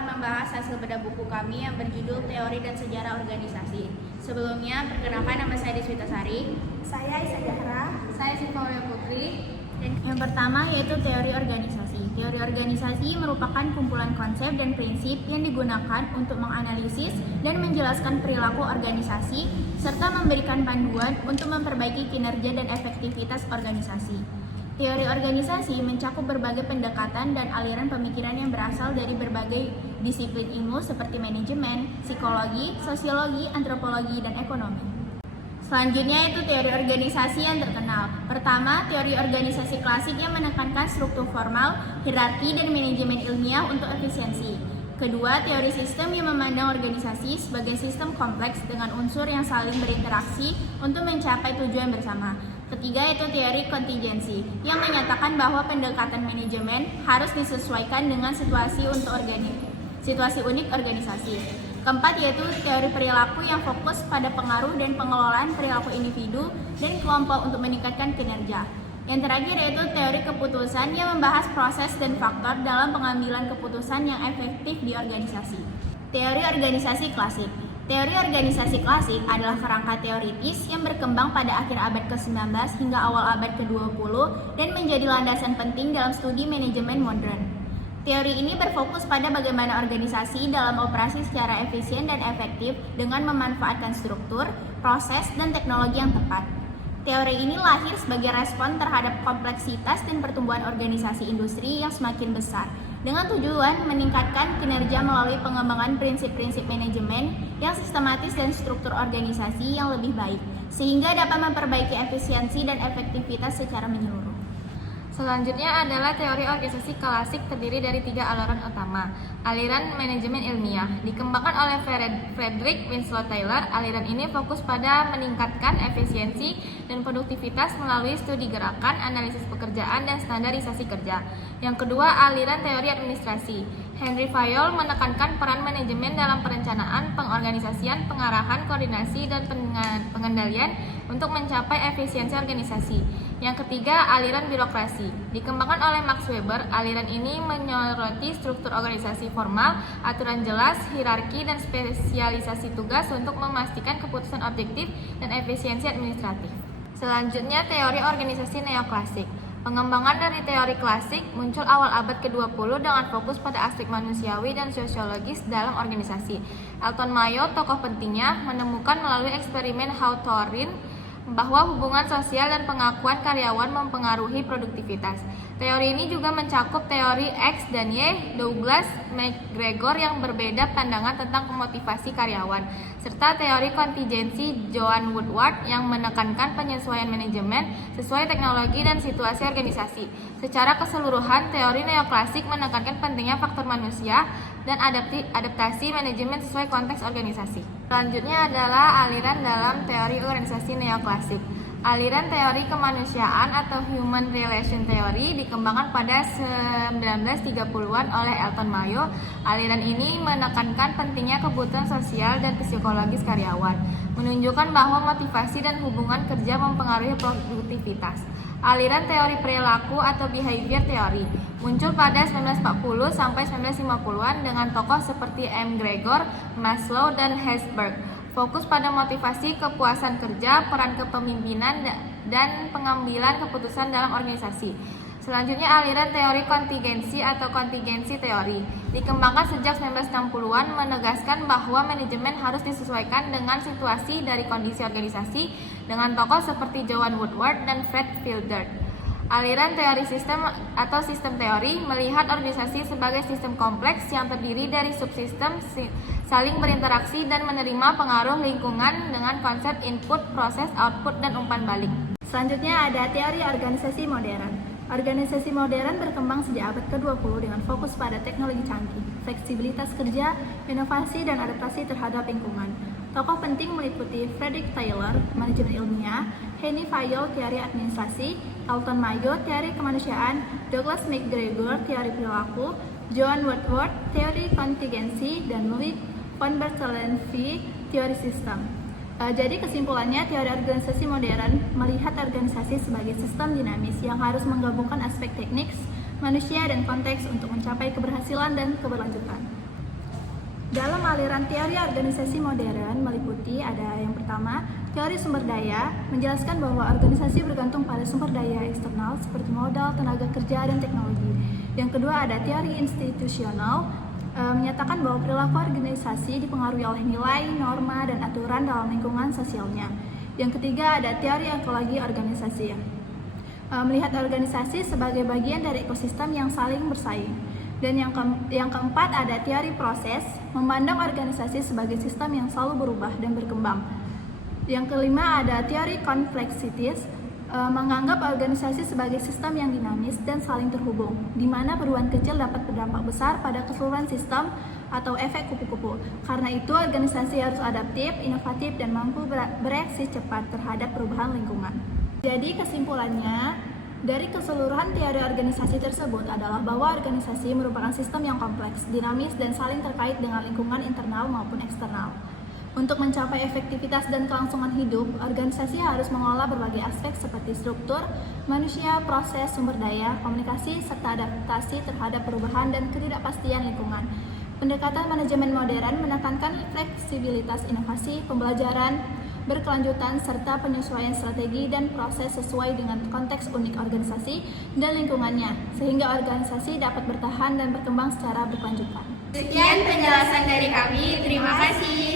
akan membahas hasil bedah buku kami yang berjudul Teori dan Sejarah Organisasi. Sebelumnya, perkenalkan nama saya Deswita Sari. Saya Isa Zahra. Saya Siva Putri. Dan yang pertama yaitu teori organisasi. Teori organisasi merupakan kumpulan konsep dan prinsip yang digunakan untuk menganalisis dan menjelaskan perilaku organisasi serta memberikan panduan untuk memperbaiki kinerja dan efektivitas organisasi. Teori organisasi mencakup berbagai pendekatan dan aliran pemikiran yang berasal dari berbagai disiplin ilmu seperti manajemen, psikologi, sosiologi, antropologi, dan ekonomi. Selanjutnya itu teori organisasi yang terkenal. Pertama, teori organisasi klasik yang menekankan struktur formal, hierarki, dan manajemen ilmiah untuk efisiensi. Kedua, teori sistem yang memandang organisasi sebagai sistem kompleks dengan unsur yang saling berinteraksi untuk mencapai tujuan bersama. Ketiga, yaitu teori kontingensi yang menyatakan bahwa pendekatan manajemen harus disesuaikan dengan situasi unik organisasi. Keempat, yaitu teori perilaku yang fokus pada pengaruh dan pengelolaan perilaku individu dan kelompok untuk meningkatkan kinerja. Yang terakhir yaitu teori keputusan yang membahas proses dan faktor dalam pengambilan keputusan yang efektif di organisasi. Teori organisasi klasik. Teori organisasi klasik adalah kerangka teoritis yang berkembang pada akhir abad ke-19 hingga awal abad ke-20 dan menjadi landasan penting dalam studi manajemen modern. Teori ini berfokus pada bagaimana organisasi dalam operasi secara efisien dan efektif dengan memanfaatkan struktur, proses, dan teknologi yang tepat. Teori ini lahir sebagai respon terhadap kompleksitas dan pertumbuhan organisasi industri yang semakin besar, dengan tujuan meningkatkan kinerja melalui pengembangan prinsip-prinsip manajemen yang sistematis dan struktur organisasi yang lebih baik, sehingga dapat memperbaiki efisiensi dan efektivitas secara menyeluruh. Selanjutnya adalah teori organisasi klasik terdiri dari 3 aliran utama. Aliran manajemen ilmiah dikembangkan oleh Frederick Winslow Taylor. Aliran ini fokus pada meningkatkan efisiensi dan produktivitas melalui studi gerakan, analisis pekerjaan, dan standarisasi kerja. Yang kedua, aliran teori administrasi. Henry Fayol menekankan peran manajemen dalam perencanaan, pengorganisasian, pengarahan, koordinasi, dan pengendalian untuk mencapai efisiensi organisasi. Yang ketiga, aliran birokrasi. Dikembangkan oleh Max Weber, aliran ini menyoroti struktur organisasi formal, aturan jelas, hierarki, dan spesialisasi tugas untuk memastikan keputusan objektif dan efisiensi administratif. Selanjutnya, teori organisasi neoklasik. Pengembangan dari teori klasik muncul awal abad ke-20 dengan fokus pada aspek manusiawi dan sosiologis dalam organisasi. Elton Mayo, tokoh pentingnya, menemukan melalui eksperimen Hawthorne bahwa hubungan sosial dan pengakuan karyawan mempengaruhi produktivitas. Teori ini juga mencakup teori X dan Y, Douglas MacGregor yang berbeda pandangan tentang motivasi karyawan, serta teori kontingensi Joan Woodward yang menekankan penyesuaian manajemen sesuai teknologi dan situasi organisasi. Secara keseluruhan, teori neoklasik menekankan pentingnya faktor manusia dan adaptasi manajemen sesuai konteks organisasi. Selanjutnya adalah aliran dalam teori organisasi neoklasik. Aliran teori kemanusiaan atau Human Relation Theory dikembangkan pada 1930-an oleh Elton Mayo. Aliran ini menekankan pentingnya kebutuhan sosial dan psikologis karyawan, menunjukkan bahwa motivasi dan hubungan kerja mempengaruhi produktivitas. Aliran teori perilaku atau behavior theory muncul pada 1940 sampai 1950-an dengan tokoh seperti M. Gregor, Maslow, dan Herzberg. Fokus pada motivasi, kepuasan kerja, peran kepemimpinan, dan pengambilan keputusan dalam organisasi. Selanjutnya, aliran teori kontingensi atau kontingensi teori dikembangkan sejak 1960-an, menegaskan bahwa manajemen harus disesuaikan dengan situasi dari kondisi organisasi dengan tokoh seperti Joan Woodward dan Fred Filder. Aliran teori sistem atau sistem teori melihat organisasi sebagai sistem kompleks yang terdiri dari subsistem saling berinteraksi dan menerima pengaruh lingkungan dengan konsep input, proses, output, dan umpan balik. Selanjutnya ada teori organisasi modern. Organisasi modern berkembang sejak abad ke-20 dengan fokus pada teknologi canggih, fleksibilitas kerja, inovasi, dan adaptasi terhadap lingkungan. Tokoh penting meliputi Frederick Taylor, manajemen ilmiah, Henry Fayol, teori administrasi, Elton Mayo, teori kemanusiaan, Douglas MacGregor, teori perilaku, Joan Woodward, teori kontingensi, dan Louis von Bartholomeu, teori sistem. Jadi kesimpulannya, teori organisasi modern melihat organisasi sebagai sistem dinamis yang harus menggabungkan aspek teknis, manusia, dan konteks untuk mencapai keberhasilan dan keberlanjutan. Dalam aliran teori organisasi modern meliputi ada yang pertama, teori sumber daya, menjelaskan bahwa organisasi bergantung pada sumber daya eksternal seperti modal, tenaga kerja, dan teknologi. Yang kedua ada teori institusional, menyatakan bahwa perilaku organisasi dipengaruhi oleh nilai, norma, dan aturan dalam lingkungan sosialnya. Yang ketiga ada teori ekologi organisasi, melihat organisasi sebagai bagian dari ekosistem yang saling bersaing. Dan yang keempat ada teori proses, memandang organisasi sebagai sistem yang selalu berubah dan berkembang. Yang kelima ada teori kompleksitas, menganggap organisasi sebagai sistem yang dinamis dan saling terhubung, di mana perubahan kecil dapat berdampak besar pada keseluruhan sistem atau efek kupu-kupu. Karena itu, organisasi harus adaptif, inovatif, dan mampu bereaksi cepat terhadap perubahan lingkungan. Jadi kesimpulannya, dari keseluruhan teori organisasi tersebut adalah bahwa organisasi merupakan sistem yang kompleks, dinamis, dan saling terkait dengan lingkungan internal maupun eksternal. Untuk mencapai efektivitas dan kelangsungan hidup, organisasi harus mengolah berbagai aspek seperti struktur, manusia, proses, sumber daya, komunikasi, serta adaptasi terhadap perubahan dan ketidakpastian lingkungan. Pendekatan manajemen modern menekankan fleksibilitas inovasi, pembelajaran berkelanjutan, serta penyesuaian strategi dan proses sesuai dengan konteks unik organisasi dan lingkungannya, sehingga organisasi dapat bertahan dan berkembang secara berkelanjutan. Sekian penjelasan dari kami, terima kasih.